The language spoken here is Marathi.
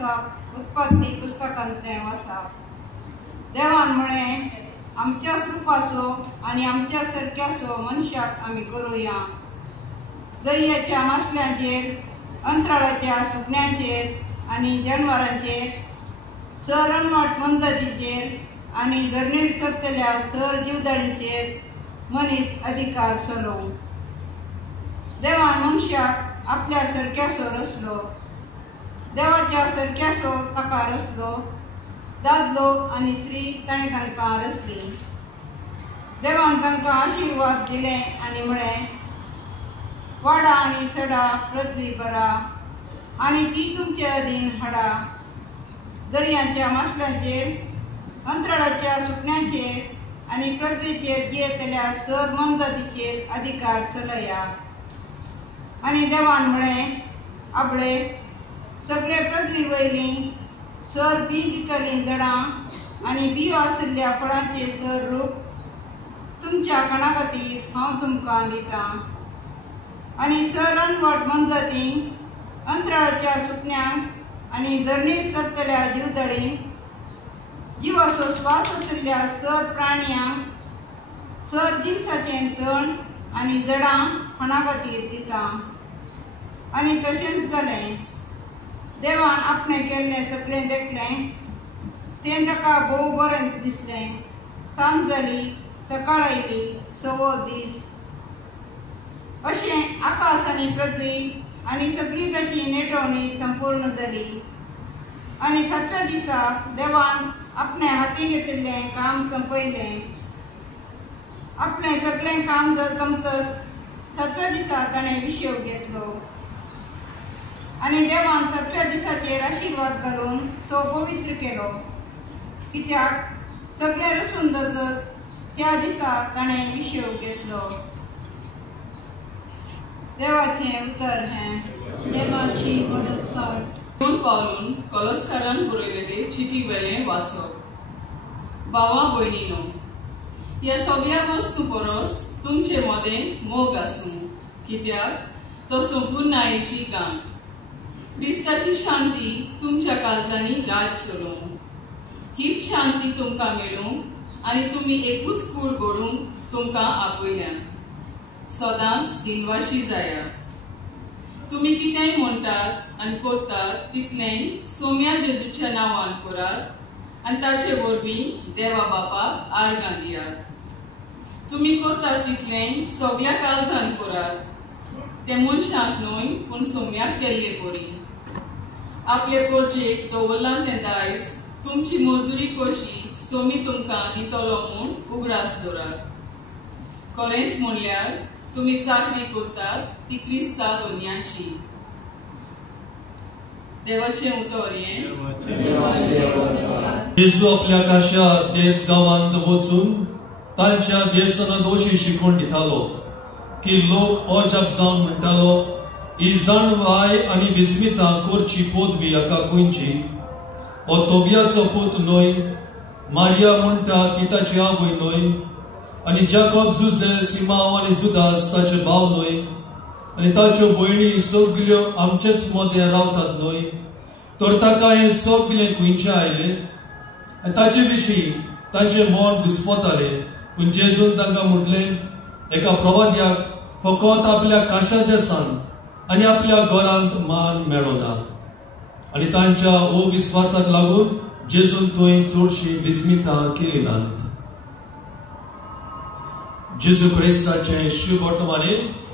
वाचप उत्पत्ती पुस्तकांतलें वाचप. देवान म्हळें, आमच्या स्वरुपाचो आनी आमच्या सारक्याचो मनशाक आमी करुया. दर्याच्या मासल्यांचेर, अंतराळाच्या सुकण्यांचेर आनी जनावरांचेर, सर अनवट मनजातीचेर आनी धरणेर चरतल्या सर जीवदाळींचेर मनीस अधिकार चलोवंक. देवान मनशाक आपल्या सारक्याचो रचलो. देवाच्या सारक्याचो ताका रचलो. दादलो आनी स्त्री ताणें तांकां रचली. देवान तांकां आशिर्वाद दिले आनी म्हळें, वाडा आनी चडा, पृथ्वी भरा आनी ती तुमचे अधीन हाडा. दर्याच्या मासल्यांचेर, अंतराळाच्या सुकण्यांचेर आनी पृथ्वीचेर जियेतल्या सर मनजातीचेर अधिकार चलया. आनी देवान म्हळें, आपले सगळे पृथ्वी वयलीं सर बी दितलीं झाडां आनी बियो आशिल्ल्या फळांचे सर रूप तुमच्या खाणा खातीर हांव तुमकां दितां. आनी सर अनवट मनजातींक, अंतराळाच्या सुकण्यांक आनी धरणेर चरतल्या जीवदाळींक, जिवाचो स्वास आशिल्ल्या सर प्राण्यांक सर जिनसाचें तण आनी झाडां खाणा खातीर दितां. आनी तशेंच जालें. देवान आपणें केल्लें सगळें देखलें. तें ताका भोव बरें दिसलें. सांज जाली, सकाळ आयली, 6वो दीस. अशें आकाश आनी पृथ्वी आनी सगळी ताची नेटवणी संपूर्ण जाली. आनी 7व्या दिसा देवान आपणें हातीन घेतिल्लें काम संपयलें. आपलें सगळें काम संपतच 7व्या दिसा ताणें विश्व घेतलो. आनी देवान 7व्या दिसाचेर आशिर्वाद घालून तो पवित्र केलो, कित्याक सगळें रसून जातच त्या दिसा ताणें विश्व घेतलो. देवाचें उतर हें. देवाची मदत कर. पावलून कॉलस्कारान बरयलेले चिटी वेलें वाचप. भावां भयणीनो, ह्या सगळ्या वस्तू परस तुमचे मदें मोग आसूं, कित्याक तो संपूर्ण आयची काम. क्रिस्ताची शांती तुमच्या काळजांनी राज चलोवंक. हीच शांती तुमकां मेळूंक आनी तुमी एकूच कूड घडूंक तुमकां आपयल्यान. सदांच दिनवाशी जाया. तुमी कितेंय म्हणटात आनी करतात तितलें सोम्या जेजूच्या नांवान करात आनी ताचे वरवीं देवा बापाक आर्गां दियात. तुमी करतात तितलें सगळ्या काळजान करात. ते मनशाक न्हय पूण सोम्याक केल्ले बरी. आपले प्रोजेक्ट दवरलां तें दायज तुमची मजुरी कशी सोमी तुमकां दितलो म्हूण उगडास दवरात. खरेंच म्हणल्यार तुमी चाकरी करतात ती क्रिस्ता दुनियाची. देवाचें उतर हें. येसू आपल्या काश्या देस गांवांत वचून तांच्या देवसनांत अशी शिकवण दितालो की लोक अजाप जावन म्हणटालो, ही जाणवाय आनी विस्मितां करची पोदवी हाका खंयची? हो तोबियाचो पूत न्हय? मारिया म्हणटा ती ताची आवय न्हय? आनी जाकोब, जुझे, सिमाव आनी जुदास ताचे भाव न्हय? आनी ताच्यो भयणी सगल्यो आमचेच मदें रावतात न्हय? तर ताका हें सगलें खंयचें आयलें? आनी ताचे विशीं तांचें मन घुस्पतालें. पूण जेजून तांकां म्हटलें, एका प्रवाद्याक फकत आपल्या काशा देसांत आनी आपल्या घरांत मान मेळना. आनी तांच्या अविस्वासाक लागून जेजून थंय चडशीं विस्मितां केली नात. जेजू क्रिस्ताचें शुभ वर्तमानीत.